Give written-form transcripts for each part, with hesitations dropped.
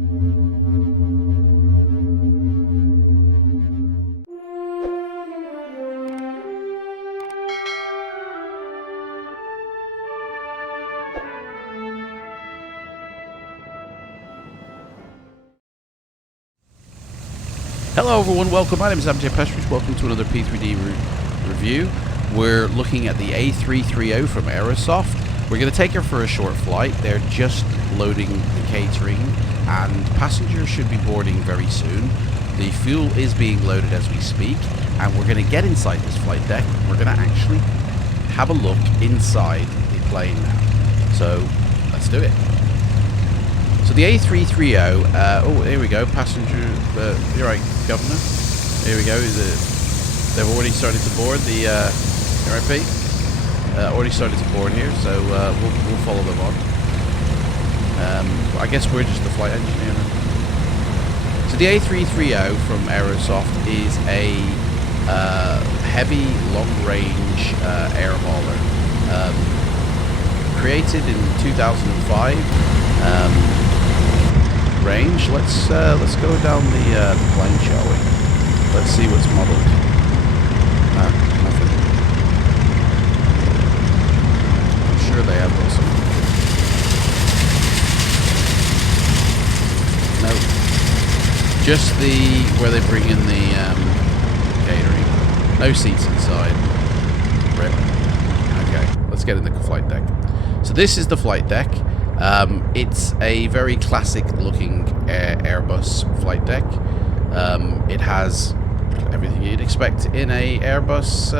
Hello everyone, welcome. My name is Prt. Welcome to another P3D review. We're looking at the A330 from Aerosoft. We're going to take her for a short flight. They're just loading the catering and passengers should be boarding very soon. The fuel is being loaded as we speak and we're going to get inside this flight deck. We're going to actually have a look inside the plane now. So let's do it. So the A330, oh, here we go, passenger, you're right, Governor. Here we go, they've already started to board the, you're right, Pete? Already started to board here, so we'll follow them on. I guess we're just the flight engineer now. So the A330 from Aerosoft is a heavy, long-range air hauler. Created in 2005. Range. Let's go down the plane, shall we? Let's see what's modeled. Nothing. I'm sure they have got something. No. Just where they bring in the catering. No seats inside. Rip. Okay, let's get in the flight deck. So this is the flight deck. It's a very classic looking Airbus flight deck. It has everything you'd expect in a Airbus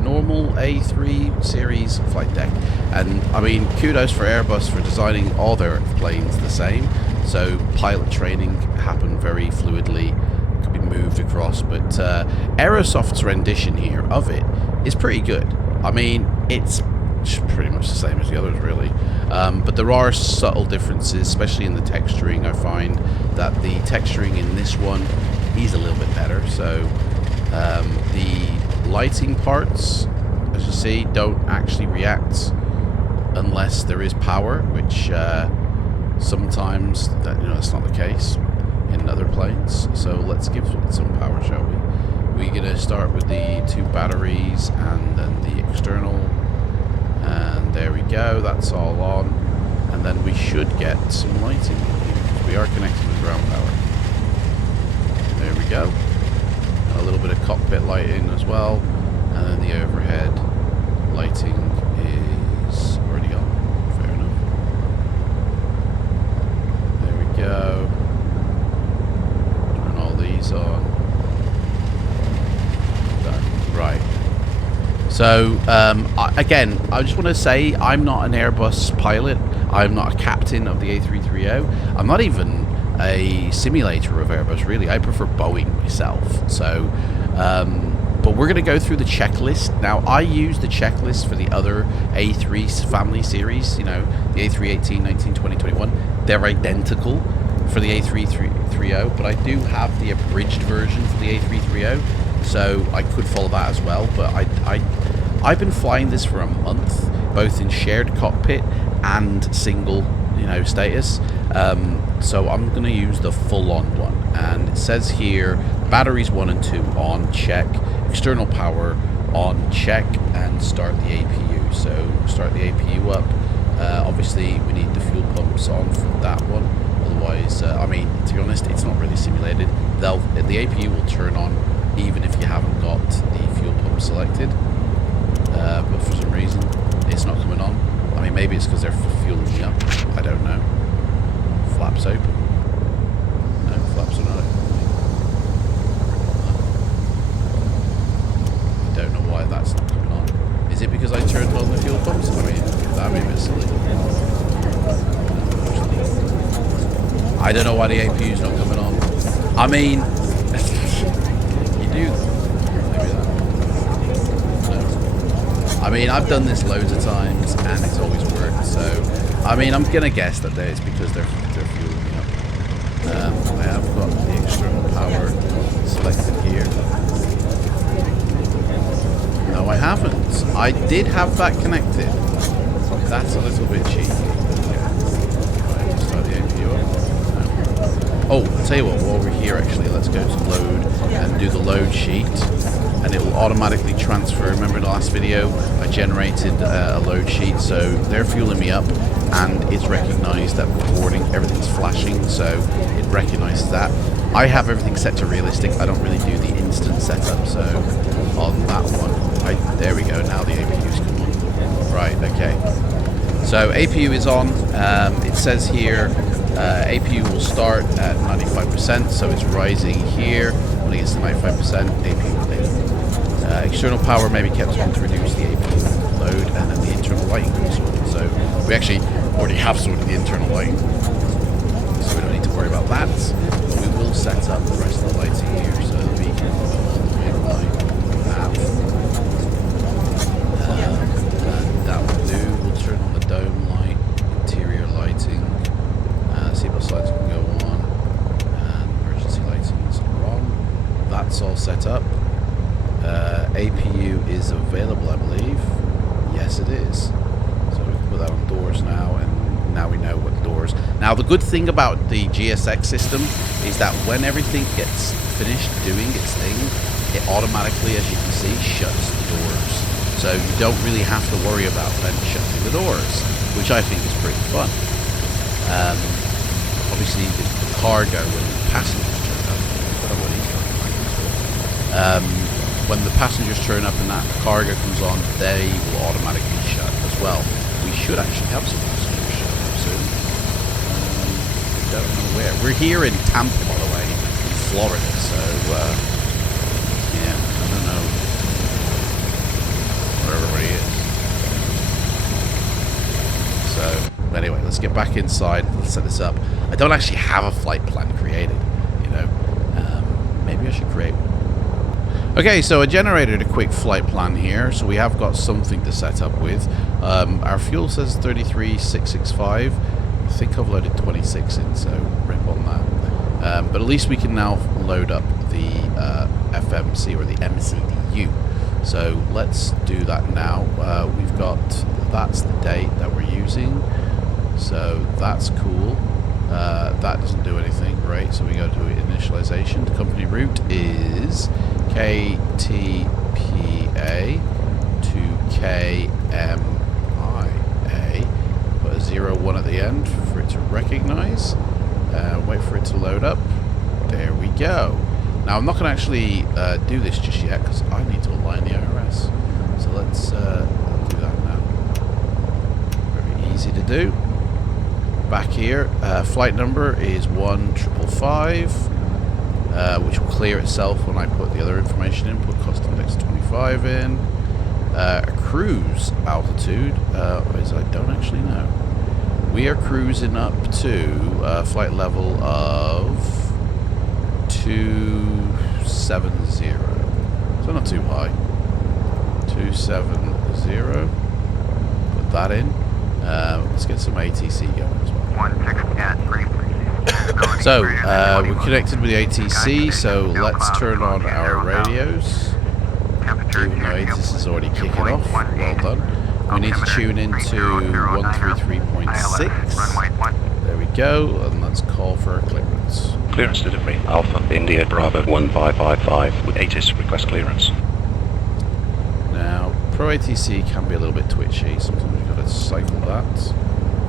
normal A3 series flight deck. And I mean, kudos for Airbus for designing all their planes the same. So pilot training happened very fluidly, could be moved across. But Aerosoft's rendition here of it is pretty good. I mean, it's pretty much the same as the others, really, but there are subtle differences, especially in the texturing. I find that the texturing in this one is a little bit better. So the lighting parts, as you see, don't actually react unless there is power, which sometimes that's not the case in other planes. So let's give it some power, shall we? We're gonna start with the two batteries and then the external. And there we go, that's all on. And then we should get some lighting because we are connected with ground power. There we go. A little bit of cockpit lighting as well. And then the overhead lighting is already on. Fair enough. There we go. Turn all these on. Done. Right. So, again, I just want to say I'm not an Airbus pilot. I'm not a captain of the A330. I'm not even a simulator of Airbus, really. I prefer Boeing myself. So, but we're going to go through the checklist. Now, I use the checklist for the other A3 family series, the A318, 19, 20, 21. They're identical for the A330, but I do have the abridged version for the A330. So I could follow that as well, but I've been flying this for a month, both in shared cockpit and single, status. So I'm going to use the full-on one, and it says here batteries 1 and 2 on, check. External power on, check, and start the APU. So start the APU up. Obviously, we need the fuel pumps on for that one. Otherwise, I mean, to be honest, it's not really simulated. The APU will turn on even if you haven't got the fuel pump selected, but for some reason it's not coming on. I mean, maybe it's because they're fueling me up, I don't know. Flaps open. No, flaps are not open. I don't know why that's not coming on. Is it because I turned on the fuel pumps? I mean, that'd be a bit silly. I don't know why the APU's not coming on. I mean, maybe that. No. I mean, I've done this loads of times and it's always worked. So, I mean, I'm gonna guess that it's because they're fueling me up. I have got the external power selected here. No, I haven't. I did have that connected. That's a little bit cheeky. Right, start the APU up. No. Oh, I'll tell you what, while we're here actually, let's go to load and do the load sheet. And it will automatically transfer. Remember in the last video, I generated a load sheet, so they're fueling me up, and it's recognized that recording, everything's flashing, so it recognizes that. I have everything set to realistic. I don't really do the instant setup, so on that one, there we go, now the APU's come on. Right, okay. So APU is on. It says here, APU will start at 95%, so it's rising here. When it gets to 95%, APU will live. External power may be kept on to reduce the APU load, and then the internal lighting can be sorted. So we actually already have sorted the internal lighting, so we don't need to worry about that. But we will set up the rest of the lighting here, so that we can go all the way line nav. And that will do. We'll turn on the dome light, interior lighting, seatbelt lights can go on, and emergency lightings are on. That's all set up. APU is available, I believe. Yes, it is. So we can put that on doors now, and now we know what the doors. Now, the good thing about the GSX system is that when everything gets finished doing its thing, it automatically, as you can see, shuts the doors. So you don't really have to worry about then shutting the doors, which I think is pretty fun. Obviously, the cargo, when the passengers turn up, when the passengers turn up and that cargo comes on, they will automatically shut as well. We should actually have some passengers shut up soon. We don't know where. We're here in Tampa, by the way, in Florida, so yeah, I don't know where everybody is. So anyway, let's get back inside. Let's set this up. I don't actually have a flight plan created, you know. Maybe I should create one. Okay, so I generated a quick flight plan here, so we have got something to set up with. Our fuel says 33,665. I think I've loaded 26 in, so rip on that. But at least we can now load up the FMC or the MCDU. So let's do that now. We've got, that's the date that we're using, so that's cool. That doesn't do anything, right? So we go to initialization. The company route is KTPA to KMIA. Put a 01 at the end for it to recognize. Wait for it to load up. There we go. Now I'm not going to actually do this just yet because I need to align the IRS. So let's do that now. Very easy to do. Back here, flight number is 1555, which will clear itself when I put the other information in. Put cost index 25 in. Cruise altitude is I don't actually know. We are cruising up to flight level of 270, so not too high. 270. Put that in. Let's get some ATC going as well. So, we're connected with the ATC, so let's turn on our radios. Even though ATC is already kicking off, well done. We need to tune into 133.6. There we go, and let's call for our clearance. Clearance delivery, Alpha, India, Bravo 1555 with ATIS request clearance. Now, Pro ATC can be a little bit twitchy, sometimes we've got to cycle that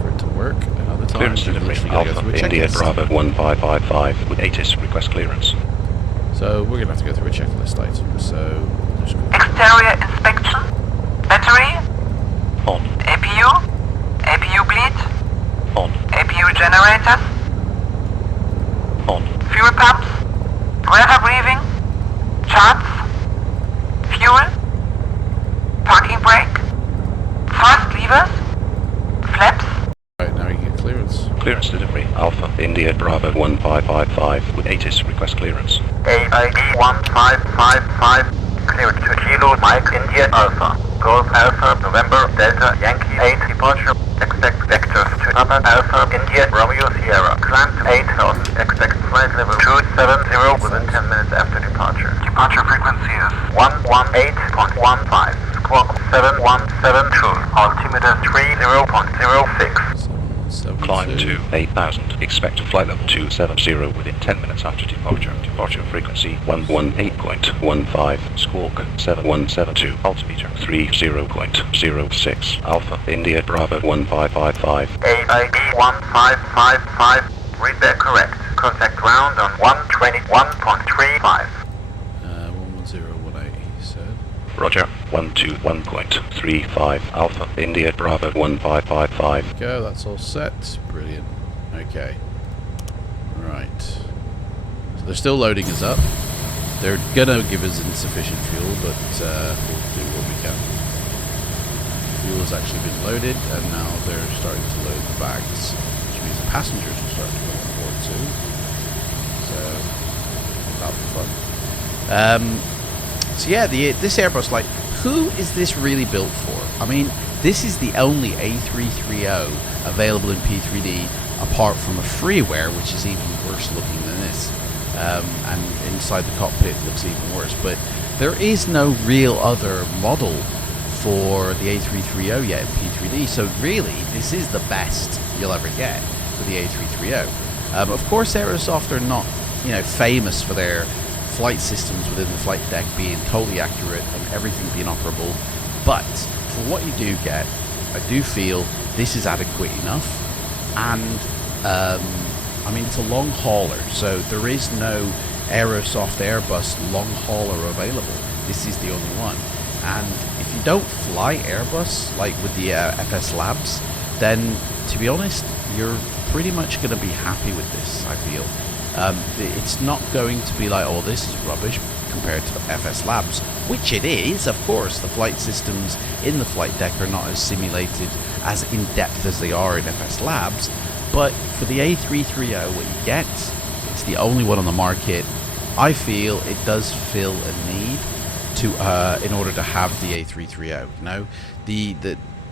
for it to work, and other times Clearance delivery, Alpha, India, Bravo 1555 with ATIS request clearance. So we're going to have to go through a checklist item, so... Exterior inspection, battery, on, APU, APU bleed, on, APU generators, on, fuel pumps, weather breathing, charts, fuel, parking brake, fast levers, flaps. Right, now you get clearance. Clearance delivery, Alpha, India, Bravo 1555 with ATIS request clearance. AID 1555, cleared to Kilo Mike India Alpha, Golf Alpha, November, Delta, Yankee 8 departure, expect vectors to Papa Alpha, India, Romeo Sierra, climb to 8000, expect flight level 270 within 10 minutes after departure. Departure frequency is 118.15, squawk 7172, altimeter 30.06. Climb to 8,000. Expect to flight level 270 within 10 minutes after departure. Departure frequency 118.15. Squawk 7172. Altimeter 30.06. Alpha India Bravo 1555. AID 1555. Read that correct. Contact ground on 121.35. 11018, he said. Roger. 121.35. Alpha India Bravo 1555. Go, that's all set. Brilliant. Okay. Right. So they're still loading us up. They're gonna give us insufficient fuel, but we'll do what we can. Fuel has actually been loaded, and now they're starting to load the bags, which means the passengers will start to come on board too. So that'll be fun. So yeah, this Airbus, like, who is this really built for? I mean, this is the only A330 available in P3D, apart from a freeware, which is even worse looking than this. And inside the cockpit looks even worse. But there is no real other model for the A330 yet in P3D. So really, this is the best you'll ever get for the A330. Of course, Aerosoft are not, famous for their flight systems within the flight deck being totally accurate and everything being operable, but for what you do get, I do feel this is adequate enough. And I mean, it's a long hauler, so there is no Aerosoft Airbus long hauler available. This is the only one. And if you don't fly Airbus like with the FS Labs, then to be honest, you're pretty much going to be happy with this, I feel. It's not going to be like, oh, this is rubbish compared to FS Labs, which it is, of course. The flight systems in the flight deck are not as simulated, as in-depth as they are in FS Labs, but for the A330, what you get, it's the only one on the market. I feel it does fill a need to, in order to have the A330.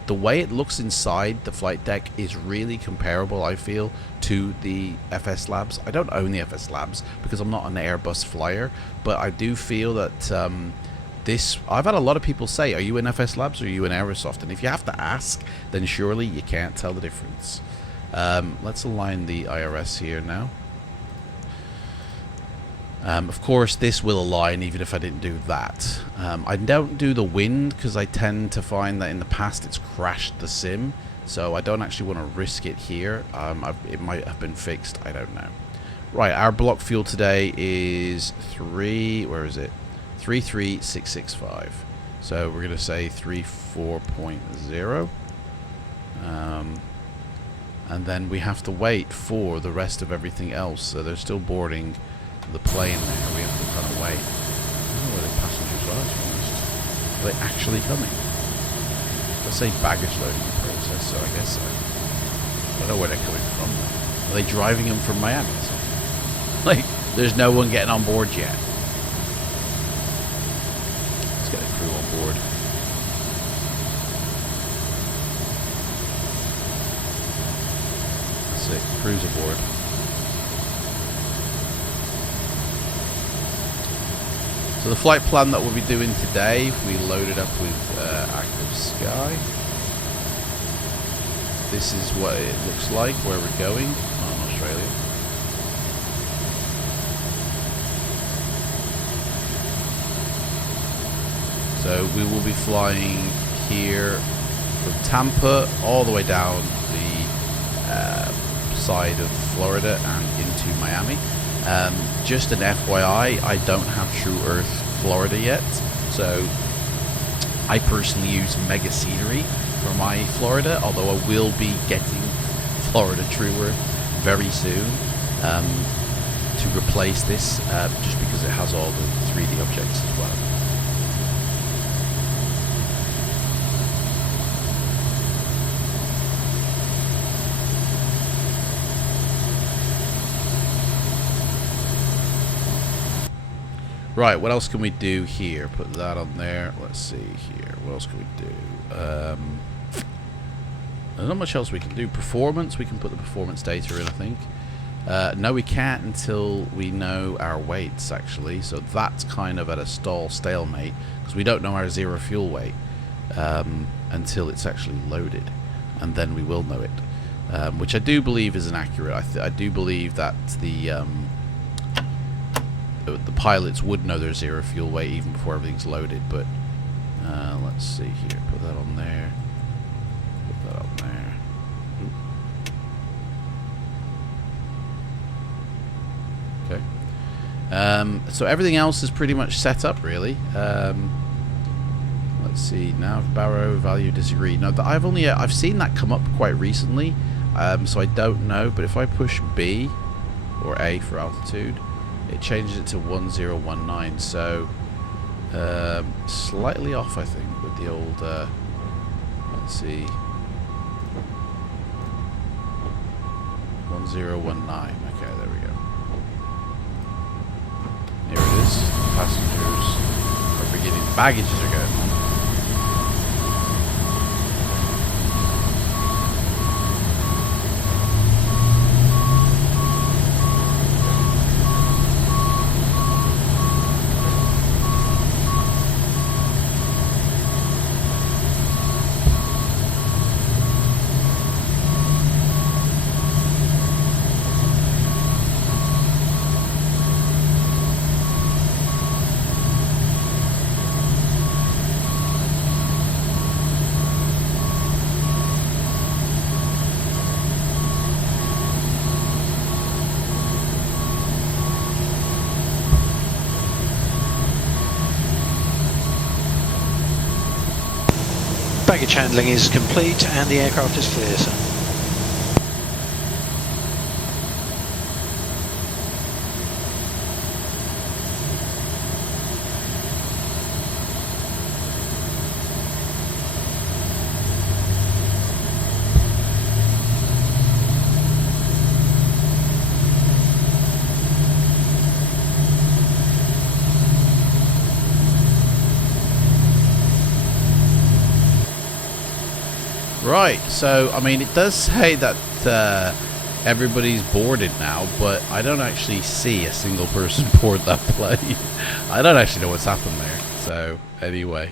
The way it looks inside the flight deck is really comparable, I feel, to the FS Labs. I don't own the FS Labs because I'm not an Airbus flyer, but I do feel that I've had a lot of people say, are you in FS Labs or are you in Aerosoft? And if you have to ask, then surely you can't tell the difference. Let's align the IRS here now. Of course, this will align even if I didn't do that. I don't do the wind because I tend to find that in the past it's crashed the sim, so I don't actually want to risk it here. It might have been fixed, I don't know. Right, our block fuel today is 33665. So we're going to say 34.0. And then we have to wait for the rest of everything else. So they're still boarding the plane there. We have to kind of wait. I don't know where the passengers are, to be honest. Are they actually coming? Let's say baggage loading in process, so I guess so. I don't know where they're coming from. Are they driving them from Miami? Like, there's no one getting on board yet. Let's get a crew on board. That's it, crew's aboard. So the flight plan that we'll be doing today, we loaded up with active sky. This is what it looks like where we're going on Australia. So we will be flying here from Tampa all the way down the side of Florida and into Miami. Just an FYI, I don't have True Earth Florida yet, so I personally use Mega Scenery for my Florida, although I will be getting Florida True Earth very soon to replace this, just because it has all the 3D objects as well. Right, what else can we do here? Put that on there. Let's see here. What else can we do? There's not much else we can do. Performance, we can put the performance data in, I think. No, we can't until we know our weights, actually. So that's kind of at a stalemate, because we don't know our zero fuel weight until it's actually loaded. And then we will know it. which I do believe is inaccurate. I do believe that the pilots would know their zero fuel weight even before everything's loaded, but let's see here. Put that on there. Put that on there. Oop. Okay. So everything else is pretty much set up, really. Let's see. Nav barrow value disagreed. Now I've seen that come up quite recently, so I don't know. But if I push B or A for altitude, it changes it to 1019. So slightly off, I think, with the old. Let's see. 1019. Okay, there we go. Here it is. Passengers are beginning. The baggages are going on. Baggage handling is complete and the aircraft is clear, sir. Right, so I mean, it does say that everybody's boarded now, but I don't actually see a single person board that plane. I don't actually know what's happened there. So anyway,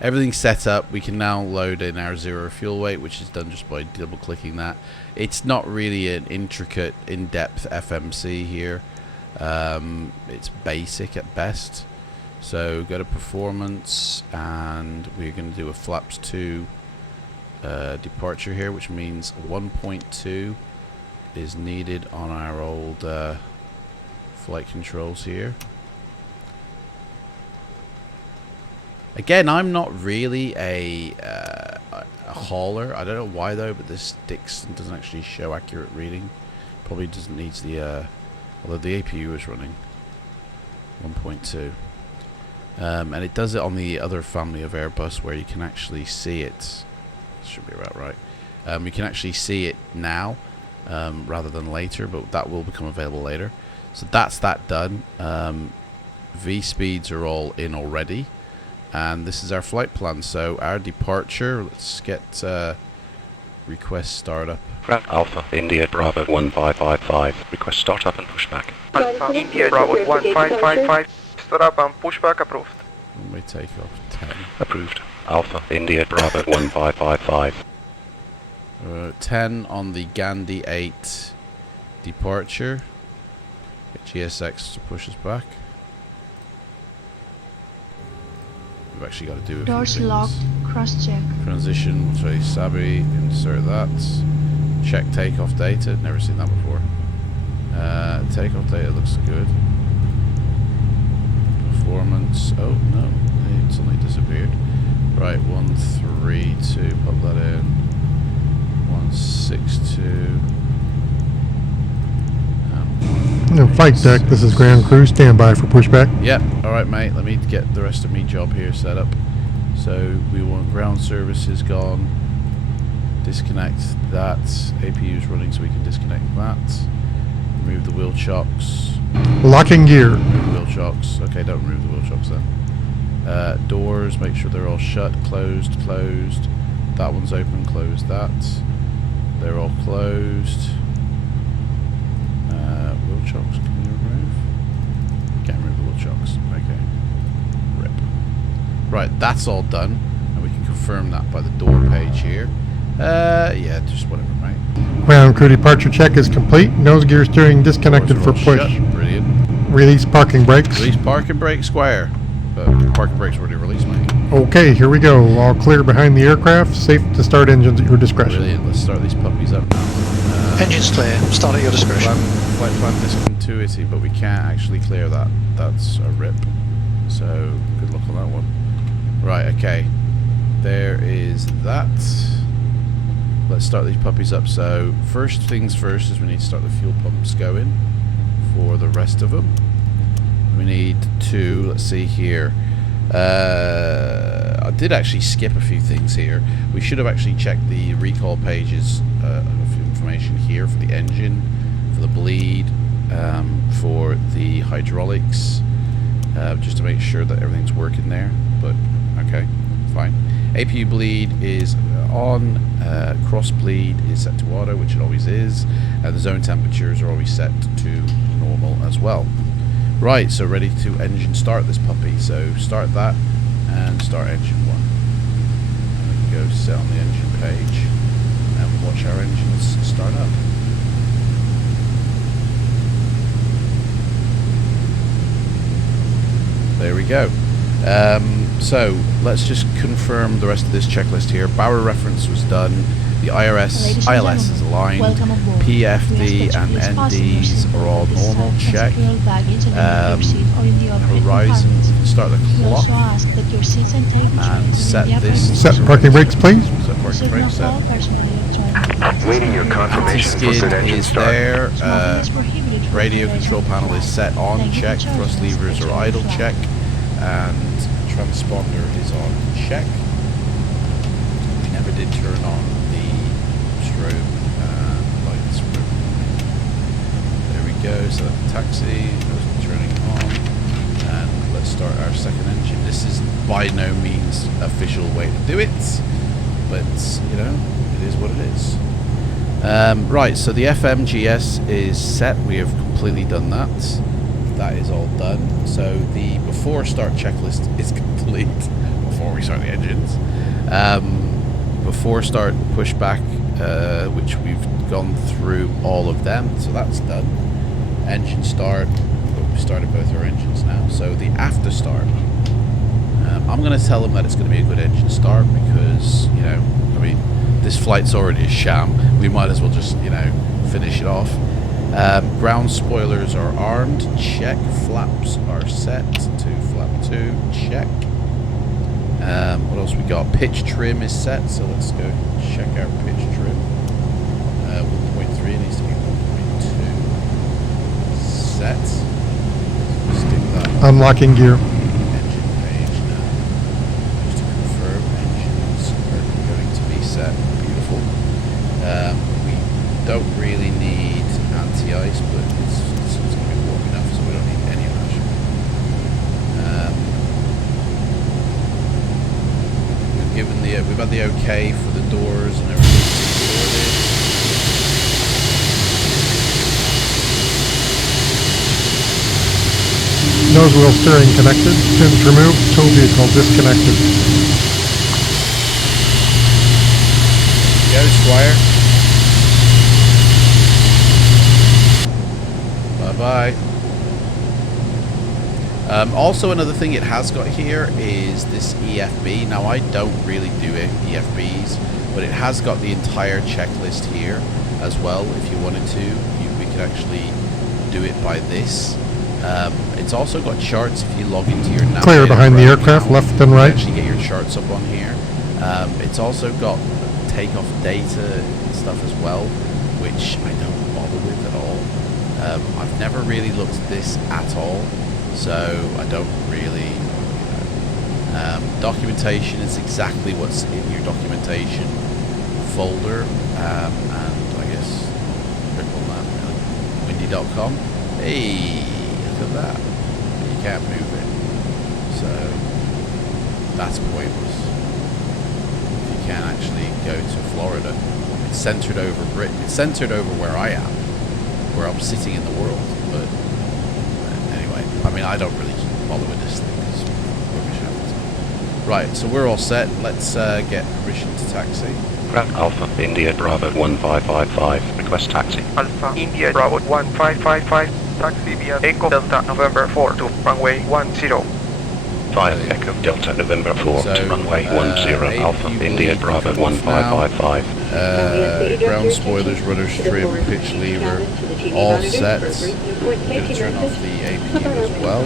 everything's set up. We can now load in our zero fuel weight, which is done just by double clicking that. It's not really an intricate, in-depth FMC here. It's basic at best. So go to performance, and we're going to do a flaps 2 departure here, which means 1.2 is needed on our old flight controls here. Again, I'm not really a hauler. I don't know why though, but this sticks and doesn't actually show accurate reading. Probably doesn't need the although the APU is running 1.2. And it does it on the other family of Airbus where you can actually see it. Should be about right. You can actually see it now rather than later, but that will become available later. So that's that done. V speeds are all in already, and this is our flight plan. So our departure, let's get request startup. Ground Alpha India Bravo 1555. Request startup and pushback. Alpha India Bravo 1555. Startup and pushback approved. And we take off 10. Approved. Alpha India Bravo 1555. 10 on the Gandhi 8 departure. Get GSX to push us back. We've actually got to do a Doors few locked. things. Cross check. Transition, sorry, Sabi, insert that. Check takeoff data. Never seen that before. Takeoff data looks good. Performance. Oh no, it suddenly disappeared. Right, 132. Pop that in. 162. Flight deck, this is ground crew, stand by for pushback. Yep, alright mate, let me get the rest of me job here set up. So we want ground services gone. Disconnect that. APU's running so we can disconnect that. Remove the wheel chocks. Locking gear. Remove the wheel chocks. Okay, don't remove the wheel chocks then. Doors, make sure they're all shut, closed, closed. That one's open, close that. They're all closed. Wheel chocks, can you remove? Can't remove the wheel chocks. Okay. Rip. Right, that's all done. And we can confirm that by the door page here. Yeah, just whatever, mate. Ground crew departure check is complete. Nose gear steering disconnected for Doors are all push. shut. Brilliant. Release parking brakes. Release parking brake square. But parking brake's already released, mate. Okay, here we go. All clear behind the aircraft. Safe to start engines at your discretion. Brilliant. Let's start these puppies up now. Engine's clear. Start at your discretion. Flight plan discontinuity, but we can't actually clear that. That's a rip. So, good luck on that one. Right, okay. There is that. Let's start these puppies up. So, first things first is we need to start the fuel pumps going for the rest of them. We need two. Let's see here. I did actually skip a few things here. We should have actually checked the recall pages of information here for the engine, for the bleed, for the hydraulics, just to make sure that everything's working there. But okay, fine. APU bleed is on. Cross bleed is set to auto, which it always is, and the zone temperatures are always set to normal as well. Right, so ready to engine start this puppy. So start that and start engine one. And we can go set on the engine page and watch our engines start up. There we go. So let's just confirm the rest of this checklist here. Barrel reference was done. The ILS is aligned. PFD and NDs are all normal. Check. Horizon. Start the clock. And set this. Set parking brakes, please. Set parking brakes. Set. Waiting your confirmation for Anti-skid good engine is start. there. Radio control panel is set on. Check. Thrust levers are idle. Check. And transponder is on. Check. We never did turn on the strobe lights. There we go. So that's the taxi. Those are turning on. And let's start our second engine. This is by no means official way to do it, but you know, it is what it is. Right, so the FMGS is set. We have completely done that. That is all done. So the before start checklist is complete before we start the engines. Before start pushback, which we've gone through all of them, so that's done. Engine start, we've started both our engines now. So the after start, I'm going to tell them that it's going to be a good engine start because, you know, I mean, this flight's already a sham. We might as well just, you know, finish it off. Ground spoilers are armed. Check. Flaps are set to flap 2. Check. What else we got? Pitch trim is set, so let's go check our pitch trim. 1.3 needs to be 1.2. Set. Stick that on. Unlocking gear. Engine page now. Just to confirm, engines are going to be set. Beautiful. We don't really need anti-ice, but it's going to be warm enough, so we don't need any of that. We've had the okay for the doors and everything sorted. Nose wheel steering connected. Pins removed. Tow vehicle disconnected. Go, Squire. Bye-bye. Also, another thing it has got here is this EFB. Now, I don't really do EFBs, but it has got the entire checklist here as well. If you wanted to, we could actually do it by this. It's also got charts if you log into your navigator. Clear behind the aircraft, now, left and right. You actually get your charts up on here. It's also got takeoff data and stuff as well, which I don't bother with at all. I've never really looked at this at all, so I don't really, you know. Documentation is exactly what's in your documentation folder, and I guess click on that really. Windy.com. Hey, look at that. You can't move it, so that's pointless. You can't actually go to Florida. It's centered over Britain. It's centered over where I am, where I'm sitting in the world. But anyway, I mean, I don't really bother with this thing because rubbish happens. Right, so we're all set. Let's get permission to taxi. Ground Alpha India Bravo 1555. Request taxi. Alpha India Bravo 1555. Taxi via Echo Delta November 4 to runway 10. 5 Echo Delta November 4 So, to runway 10 Alpha APU India bleed Bravo come off now. 1555. Ground spoilers, rudder trim, pitch lever, all set. Going to turn off the APU as well.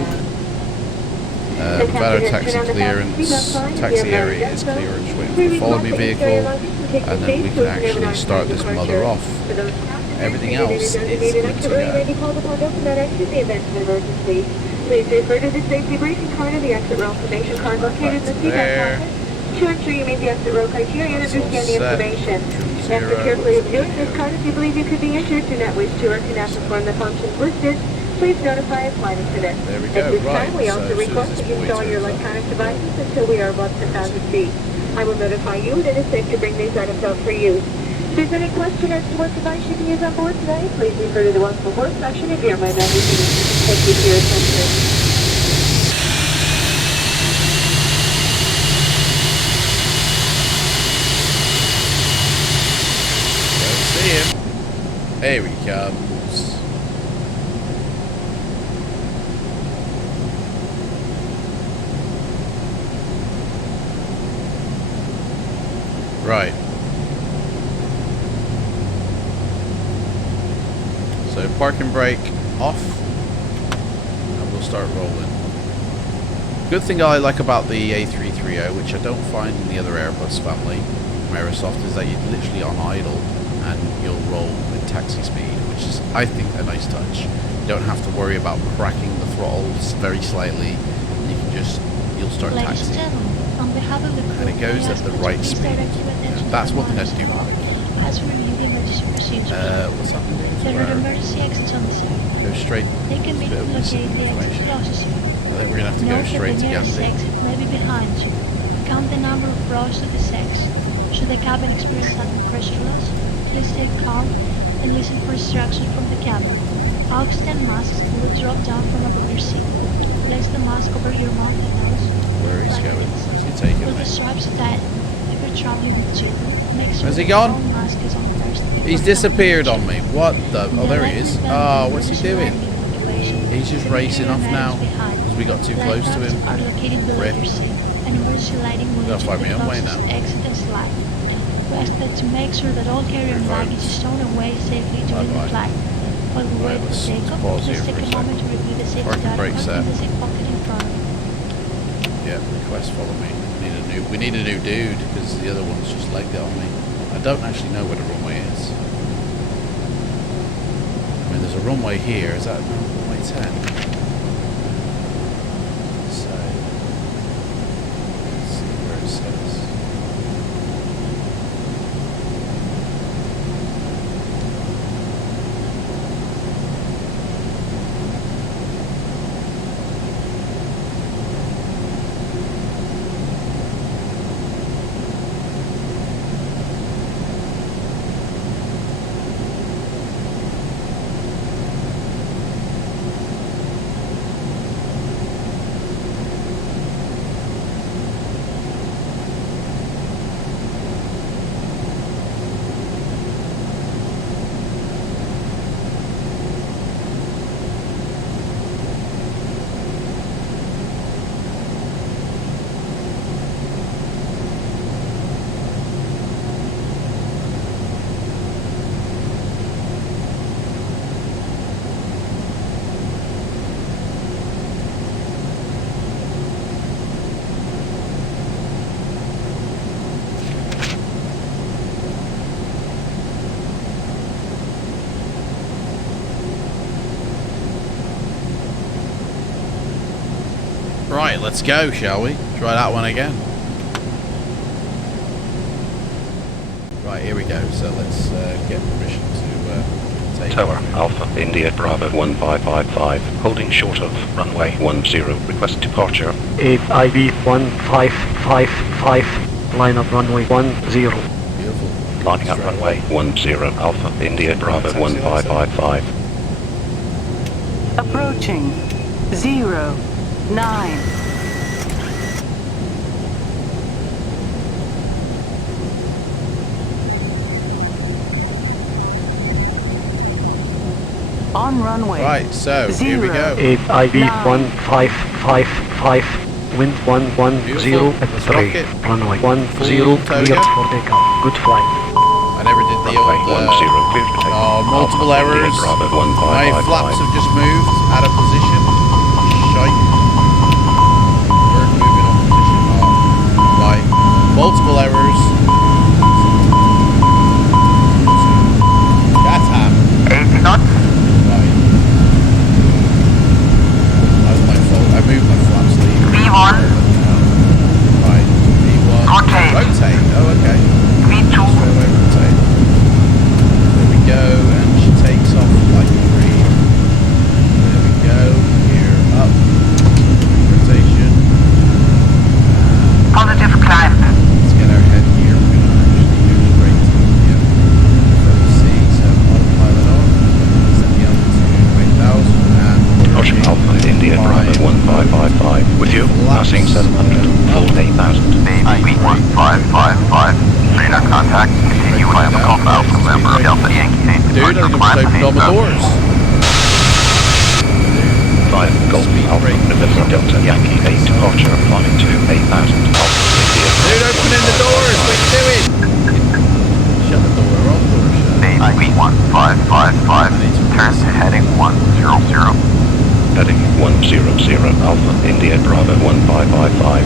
We've had our taxi clearance. Taxi area is clearance. Waiting for the follow me vehicle, and then we can actually start this mother off. Everything else is good to go. Please refer to the safety briefing card and the exit row information card located in the seatbelt pocket to ensure you meet the exit row criteria and understand the information. After carefully reviewing this card, if you believe you could be injured, do not wish to or cannot perform the functions listed, please notify a flight attendant. There we go. At this time, we So also request that you install your electronic devices until we are above 10,000 feet. I will notify you that it is safe to bring these items out for use. If there's any question as to what device you can use on board today, please refer to the Once Before section of your My Magazine. Thank you for your attention. See him. Here he comes. Right. So parking brake off, and we'll start rolling. Good thing I like about the A330, which I don't find in the other Airbus family from Aerosoft, is that you're literally on idle and you'll roll with taxi speed, which is, I think, a nice touch. You don't have to worry about cracking the throttles very slightly. You can just, you'll start taxiing. On behalf of the crew, And it goes at the right speed. That's one thing I do like. As we review the emergency procedures, What's happening? there are emergency exits on the side. Go straight. They can be Bit of located the exit information. closest to you. I think we're gonna have to go Note that straight the to nearest Gandhi. exit may be behind you. Count the number of rows to this exit. Should the cabin experience sudden pressure loss, please stay calm and listen for instructions from the cabin. Oxygen masks will drop down from above your seat. Place the mask over your mouth and nose. Where he's like going? this. Where's he taking With me? the stripes tight, if you're traveling with children, make sure Has he the gone? phone mask is on first. He's disappeared on me. What the? Oh, there he is. Oh, what's he doing? He's just racing off now. Because we got too close to him. Are located below Rip. your seat, and emergency lighting will Gotta find the my own way closest now. exit and slide. We ask that to make sure that all carry-on baggage is stown away safely during the flight. While we wait for let's takeoff, pause please here take for a a moment to review the safety Parking brake dashboard set. in the seat pocket in front of you. Yeah, request follow me. We need a new dude because the other one's just legged it on me. I don't actually know where the runway is. I mean, there's a runway here. Is that runway 10? So, let's see where it says. Right, let's go, shall we? Try that one again. Right, here we go. So let's get permission to take Tower off. Alpha India Bravo 1555. Holding short of runway 10. Request departure. IB 1555, line up runway 10. Beautiful. Lining up runway 10 Alpha India Bravo 1555. Approaching 09. On runway. Right, so here we go. 8IV1555, wind 110 Beautiful. at Let's 3, rock it. runway 10 Full cleared toga. for takeoff. Good flight. I never did the Runway old 10 clear for takeoff. multiple Alpha India errors. Bravo My 1555. flaps have just moved out of position. Shite. We're moving on position. Oh, right. Multiple errors. That's happened. 80 knots. Right. That was my fault. I moved my flaps lead. V1. Right. V1. Rotate. Rotate. Oh, okay. V2. Straight away rotate. There we go, and she takes off like green. There we go. Here, up. Rotation. Positive climb. Let's get our head here. We're going to actually go straight to the C. So autopilot on. Set the altitude to 8,000 and Ocean Alpha India Bravo 1555. With you, passing 700, full 8,000. V1555. Radar contact. Continue climb. Alpha Alpha November Delta Yankee 8. Dude, I think I'm just opened all my doors. 5 Golf Alpha November Delta Yankee 8 departure climbing to 8,000. Alpha India. Dude, opening the doors. What are you doing? Shut the door. All the doors shut. V1555. Turn to heading 100. Heading 100 Alpha India Bravo 1555.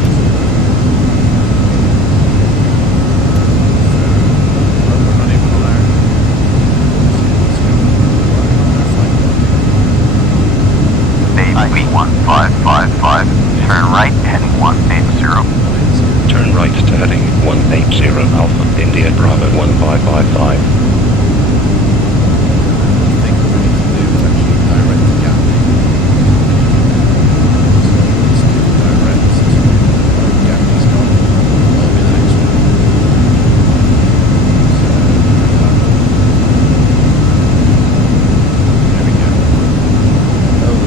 V1555. Turn right heading 180. Turn right to heading 180 Alpha India Bravo 1555. I think what we need to do is actually direct the Gatling. So let's do direct. Gatling's gone. That'll be the next one. So there we go. Oh,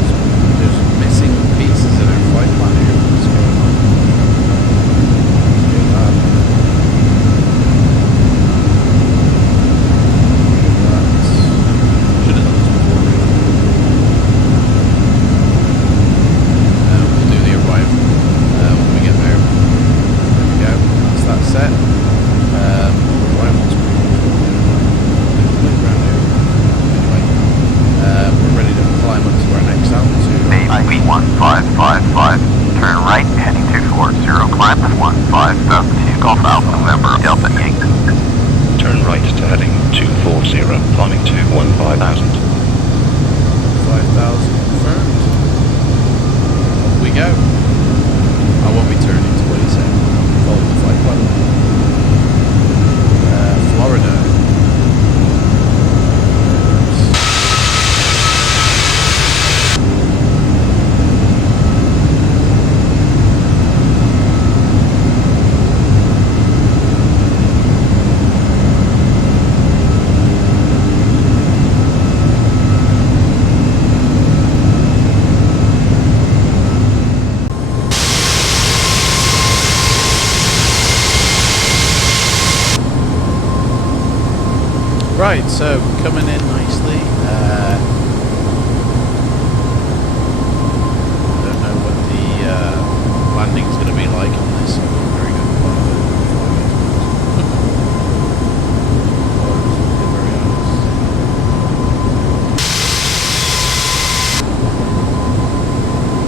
there's missing pieces in our flight plan here. What's going on? Do that. Should have done this before, really. We'll do the arrival when we get there. There we go. That's that set. Arrival's anyway, we're ready to climb up to our next altitude. V1555. Turn right heading 240. Climb 1572. Golf Alpha November Delta Yankee. Turn right to heading 240 climbing to 15,000. 5,000 confirmed. Up we go. I won't be turning to what he said. Follow the flight plan. Florida. Right, so coming in nicely. Don't know what the landing's going to be like on this. Very good.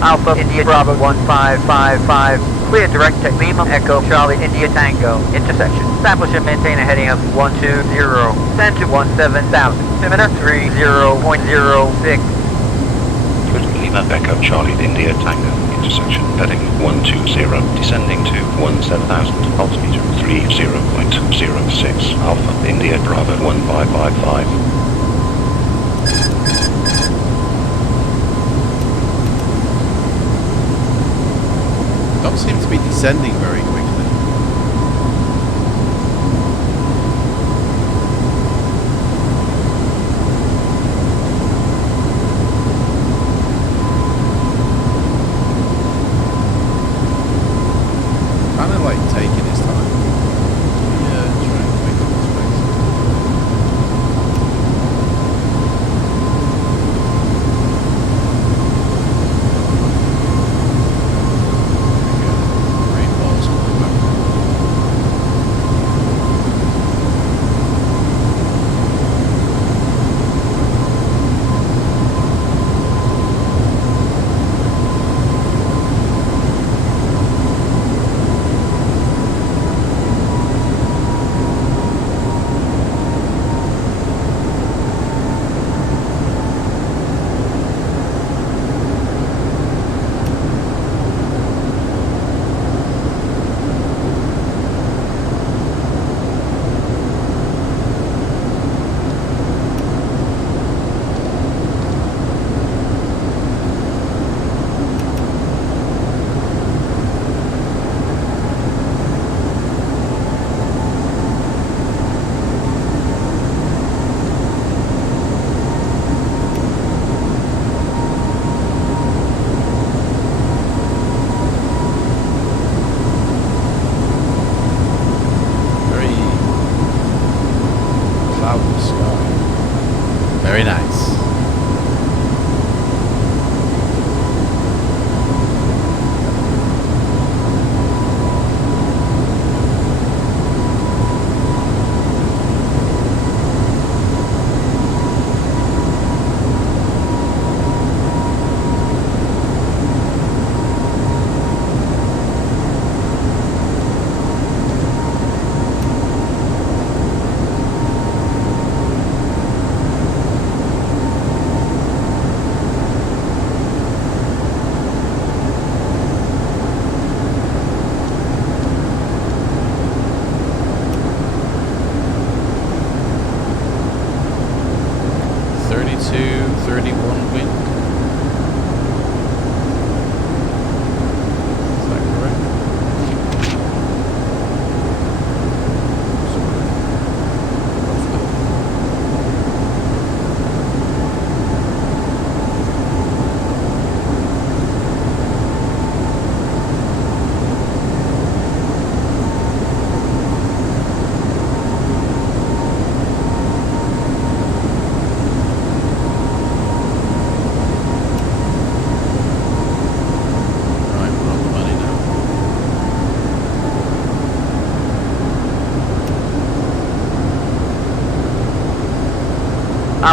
Alpha India Bravo 1555. Clear direct to Lima Echo Charlie India Tango intersection. Establish and maintain a heading of 120. Send to 17,000. Altimeter 30.06. Lima Echo Charlie India Tango intersection heading 120 descending to 17,000 altimeter 30.06 Alpha India Bravo 1555. Don't seem to be descending very quickly. Kind of like taking his time. Yeah, trying to pick up his pace.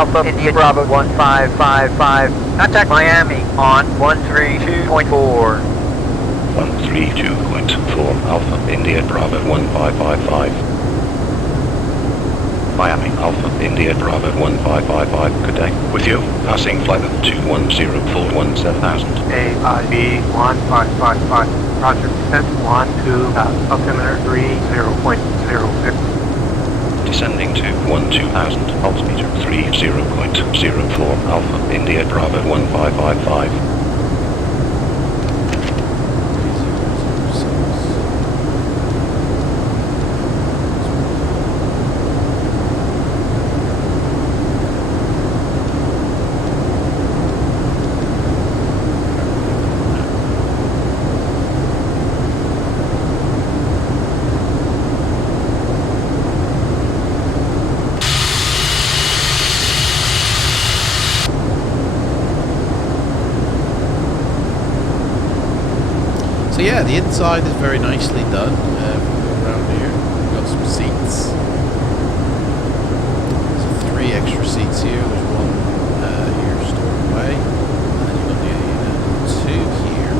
Alpha India Bravo 1555. Contact Miami on 132.4. 132.4 Alpha India Bravo 1555. Miami Alpha India Bravo 1555. Good day. With you. Passing flight level 210417000. AIB 1555. Roger. Descent 12, altimeter 30.06. Descending to 12,000. Altimeter 30.04 Alpha India Bravo 1555. So yeah, the inside is very nicely done. Around here, we've got some seats. There's 3 extra seats here. There's one here stored away, and then you've got the 2 here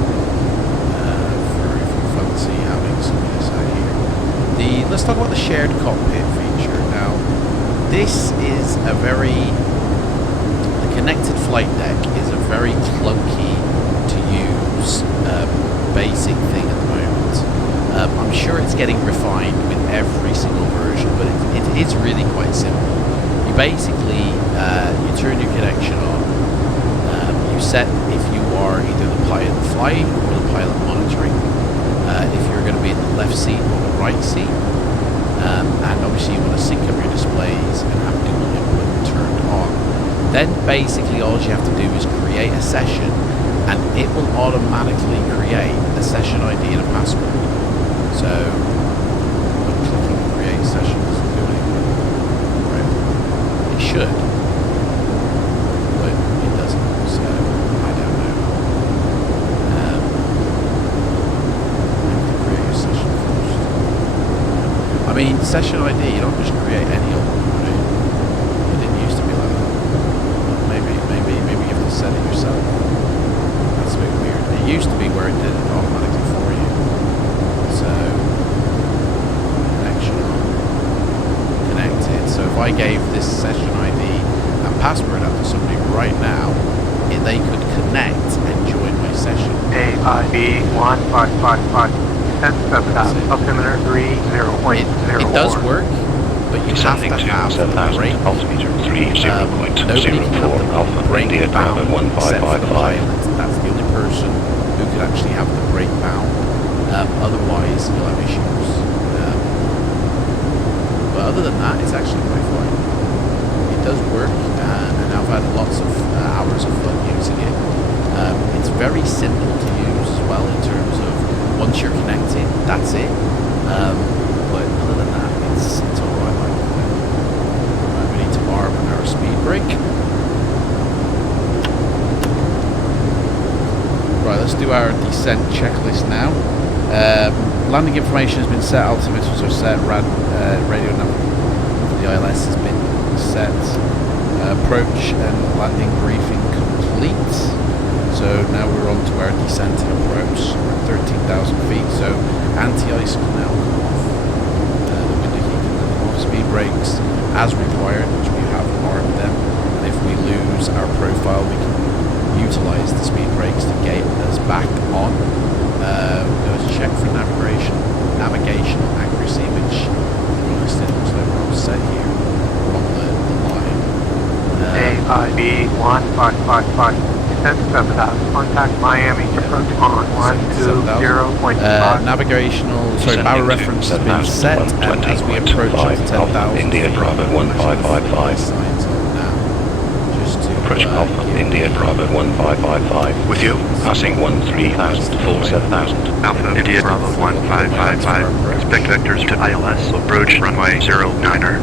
for if you fancy having some of this out here. Let's talk about the shared cockpit feature. Now, this is a the connected flight deck is a very clunky to use. Basic thing at the moment. I'm sure it's getting refined with every single version, but it is really quite simple. You basically you turn your connection on. You set if you are either the pilot flying or the pilot monitoring. If you're going to be in the left seat or the right seat, and obviously you want to sync up your displays and have dual input turned on. Then basically all you have to do is create a session, and it will automatically create a session ID and a password. So, I'm clicking create session, doesn't do anything. Right. It should, but it doesn't, so I don't know. You have to create your session first. I mean, session ID, you don't just create any old one, right? It didn't used to be like that. Maybe you have to set it yourself. That's a bit weird. It used to be where it did it automatically for you. So, connection on, connected. So if I gave this session ID and password out to somebody right now, they could connect and join my session. AIB 1555. Descent 7,000. Altimeter 30.04. It does work, but you have to have the brake. Altimeter 30.04 Alpha brake India Bravo bound except for the 1555. pilot. That's the only person who could actually have the brake bound. Otherwise, you'll have issues. But other than that, it's actually quite fine. It does work, and I've had lots of hours of fun using it. It's very simple to use as well in terms of once you're connected, that's it. But other than that, it's alright. Right, we need to arm our speed brake. Right, let's do our descent checklist now. Landing information has been set, altimeters are set, radio number for the ILS has been set, approach and landing briefing complete. So now we're on to our descent and approach. We're at 13,000 feet, so anti-ice can now come off. The window heat can come off, speed brakes as required, which we have armed them. And if we lose our profile, we can utilize the speed brakes to gate us back on. Go to check for navigational accuracy, which looks like we're all set here. We're on the line. AIB 1555. Descent 7,000. Contact Miami. Approach on 120.5. Navigational, sorry, barrel reference has been set, and as we approach up to 10,000 India Bravo 1555. signs on now. Just to Approach Alpha India Bravo 1555. With you. Passing 13,000 to 47,000. Alpha India Bravo 1555. Expect vectors to ILS. Approach runway 09er.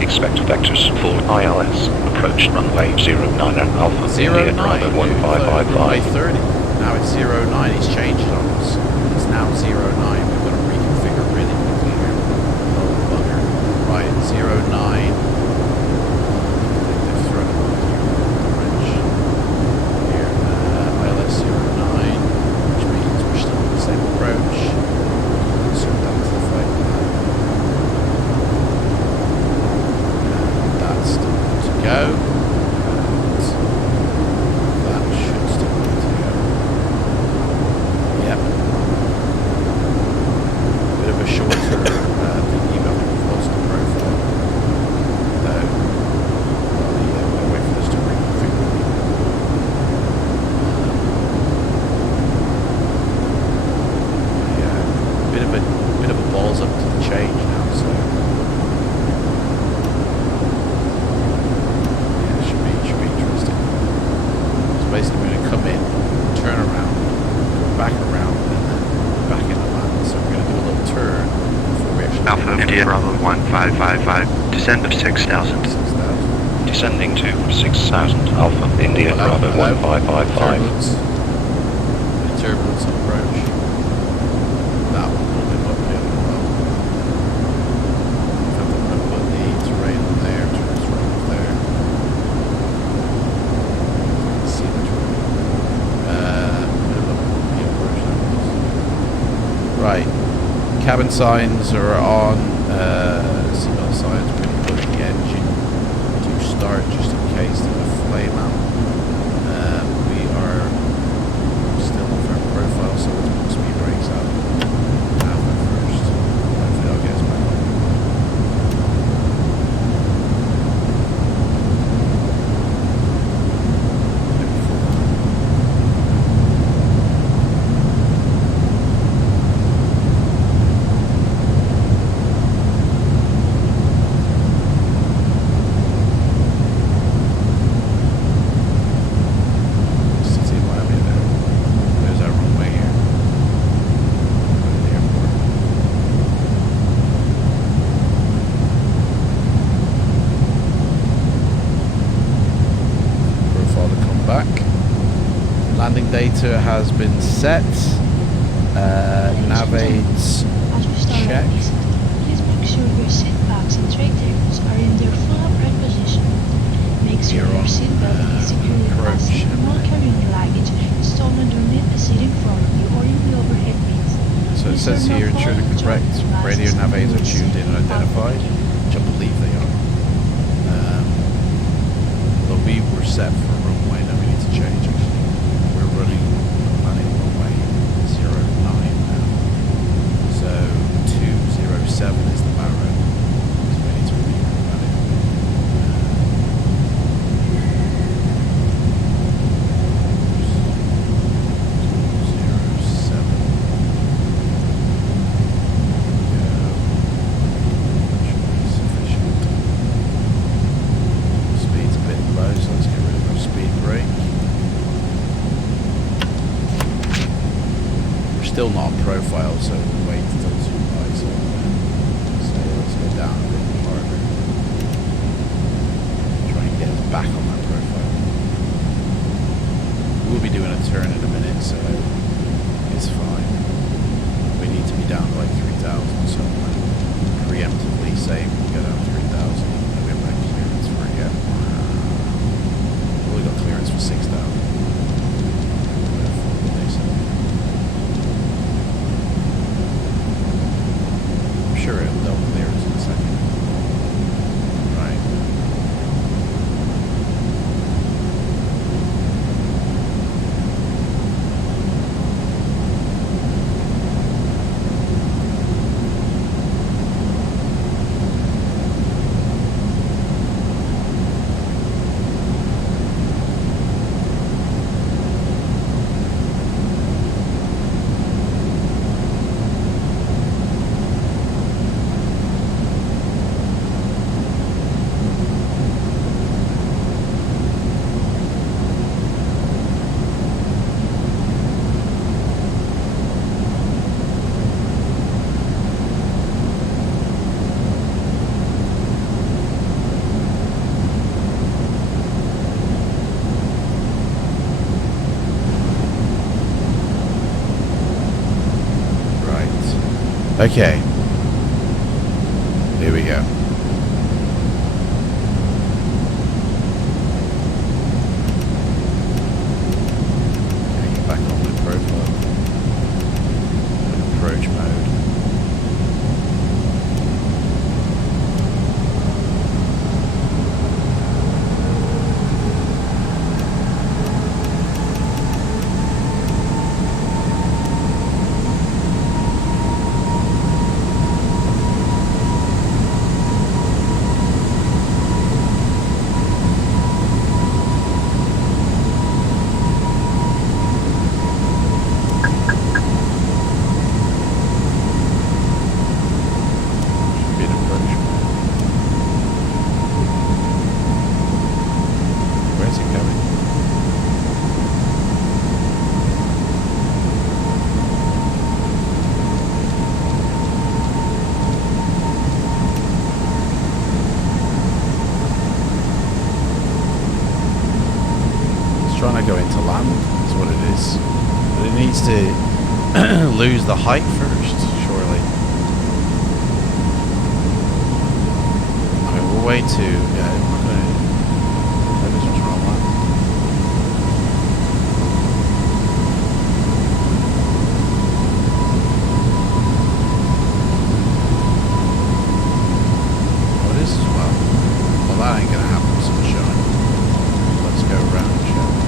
Expect vectors for ILS. Approach runway 09er. Alpha India 09, Bravo runway 1555. 30. Now it's 09, it's changed on us. It's now 09. We've got to reconfigure really quickly here. Oh, bugger. Right, 09. in, turn around, go back around, and then back into land. So we're going to do a little turn before we actually Alpha India Bravo 1555. Descend of 6,000. 6,000. Descending to 6,000 Alpha India Bravo 1555. Turbulence on approach. That one a little bit uphill as well. In fact, I'm going to put the terrain on there, turn the terrain off there. See the terrain. Bit of the approach there. Right. Cabin signs are on. Seatbelt signs. We're going to push the engine to start just in case there's a flame out. We are still off our profile, so let's put speed brakes out. Have that first. Hopefully that'll get us back on. City of Miami there. There's our runway here. The airport. Profile to come back. Landing data has been set. Nav aids As we start our check. descent, please make sure your seat backs and tray tables are in their full upright position. Make sure Here your on, seat belt is securely approach fastened and all carrying luggage installed underneath the seat in front of you or in the overhead bins. So it says here, ensure the correct radio nav aids are tuned in and identified, which I believe they are. Although we were set for a runway, now we need to change actually. We're planning runway 09 now. So 207 is the Barrow. So we need to replan it. 207. Sufficient. Speed's a bit low, so let's get rid of our speed brake. We're still not on profile, so we'll wait until it's high. So let's go down a bit harder. Try and get us back on that profile. We'll be doing a turn in a minute, so it's fine. We need to be down to like 3,000, so preemptively say we'll get down 3,000. And we haven't had clearance for it yet. We got clearance for 6,000. I'm sure they'll clear us in a second. Right. Okay. Here we go. Okay, get back on my profile. Approach mode. is. But it needs to lose the height first, surely. I mean, we're way too... Yeah, I'm not going to... There's what's wrong with that. Oh, it is as well. Well, that ain't going to happen, sunshine. Let's go around, shall we?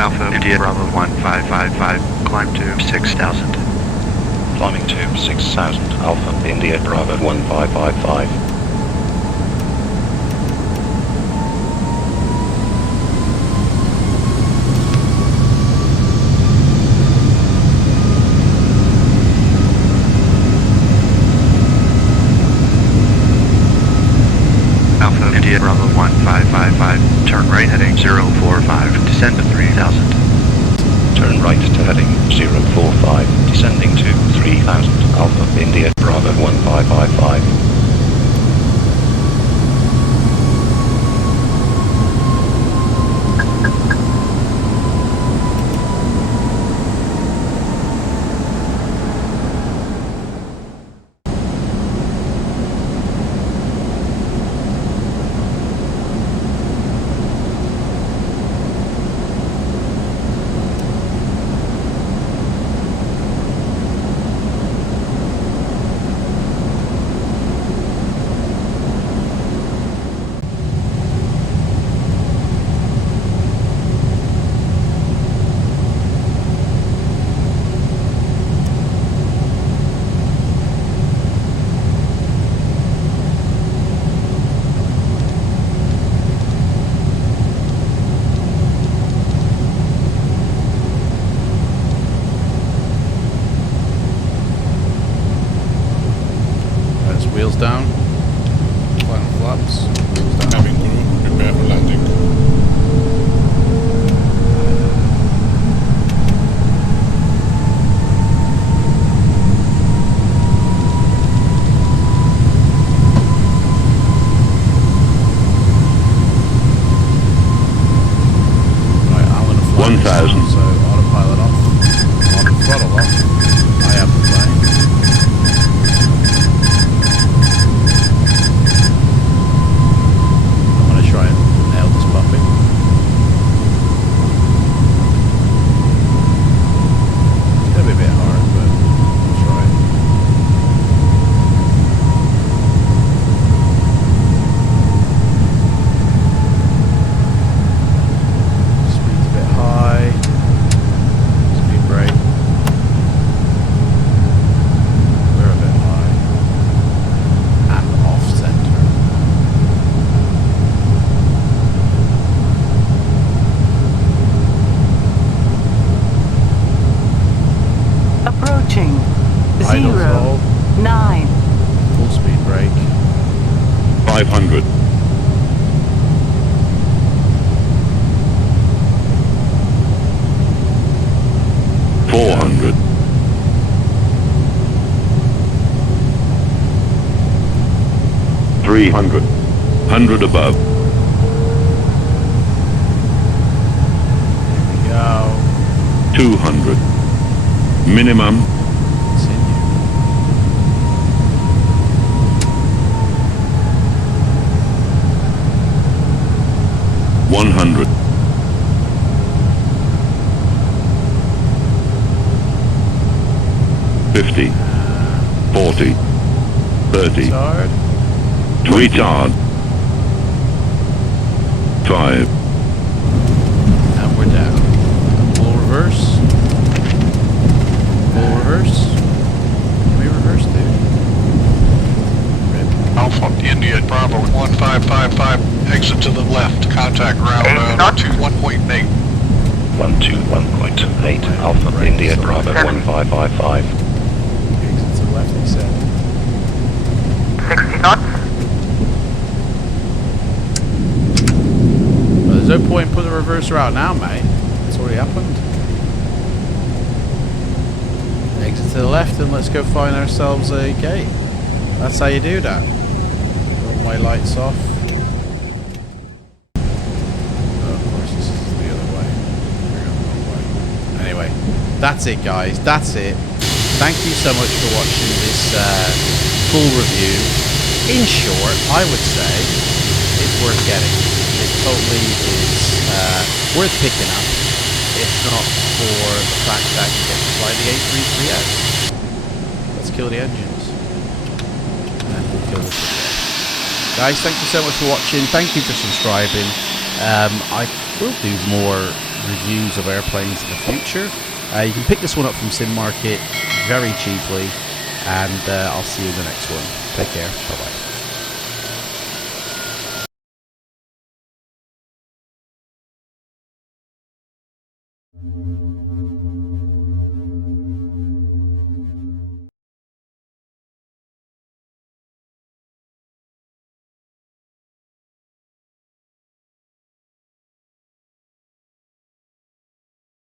Alpha India Bravo 1555, climb to 6,000. Climbing to 6,000. Alpha India Bravo 1555. Alpha India Bravo 1555, turn right heading 045, descend to 3,000. Turn right to heading 045, descending to 3,000. Alpha India Bravo 1555. Wheels down. Final flaps. Wheels down. Cabin crew, prepare for landing. Right, I'm going to fly 1,000. So autopilot off. Auto throttle off. I have the plane. Try and nail this puppy. It's gonna be a bit hard, but we'll try. Speed's a bit high. Speed brake. We're a bit high. And off center. Approaching. Idle 0, throttle. 9. Full speed brake. 500. 400. 300. 100 above. Here we go. 200. Minimum. Continue. 100. 50, 40, 30. Retard. Retard. 5. And we're down. Full reverse. Full reverse. Can we reverse, dude? Alpha, India, Bravo, 1555, exit to the left, contact route 21.8. 121.8 Alpha, India, Bravo, 1555. Exit to the left, he said. 60 knots. Well, there's no point in putting the reverser out now, mate. It's already happened. Exit to the left and let's go find ourselves a gate. That's how you do that. Runway lights off. Oh, of course, this is the other way. We're going the wrong way. Anyway, that's it, guys. That's it. Thank you so much for watching this full review. In short, I would say it's worth getting. It totally is worth picking up, if not for the fact that you get to fly the A330. Let's kill the engines. And we'll kill this as well. Guys, thank you so much for watching. Thank you for subscribing. I will do more reviews of airplanes in the future. You can pick this one up from SimMarket very cheaply. And I'll see you in the next one. Take care. Bye-bye.